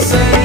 say.